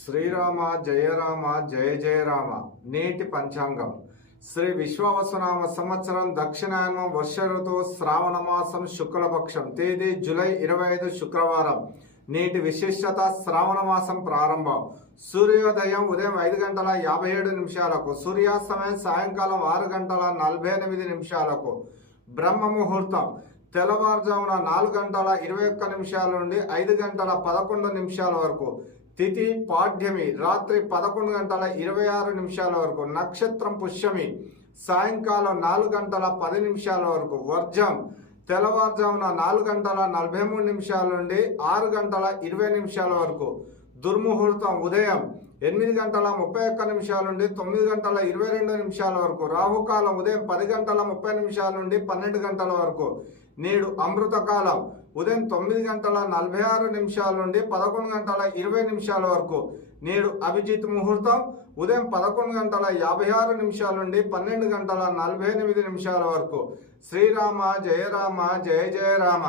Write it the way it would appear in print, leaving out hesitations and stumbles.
శ్రీరామ జయ రామ జయ జయ రామ. నేటి పంచాంగం శ్రీ విశ్వావసునామ సంవత్సరం దక్షిణాయనం వర్ష ఋతువు శ్రావణ మాసం శుక్లపక్షం తేదీ జూలై 25 శుక్రవారం. నేటి విశిష్టత శ్రావణ మాసం ప్రారంభం. సూర్యోదయం ఉదయం 5:57 సూర్యాస్తమయం సాయంకాలం 6:48 బ్రహ్మ ముహూర్తం తెల్లవారుజామున 4:21 నుండి 5:11 వరకు. తిథి పాడ్యమి రాత్రి 11:26 వరకు. నక్షత్రం పుష్యమి సాయంకాలం 4:10 వరకు. వర్జం తెల్లవారుజామున 4:43 నుండి 6:20 వరకు. దుర్ముహూర్తం ఉదయం 8:31 నుండి 9:22 వరకు. రాహుకాలం ఉదయం 10:30 నుండి 12 గంటల వరకు. నేడు అమృతకాలం ఉదయం 9:46 నుండి 11:20 వరకు. నేడు అభిజిత్ ముహూర్తం ఉదయం 11:56 నుండి 12:48 వరకు. శ్రీరామ జయ రామ జయ జయ రామ.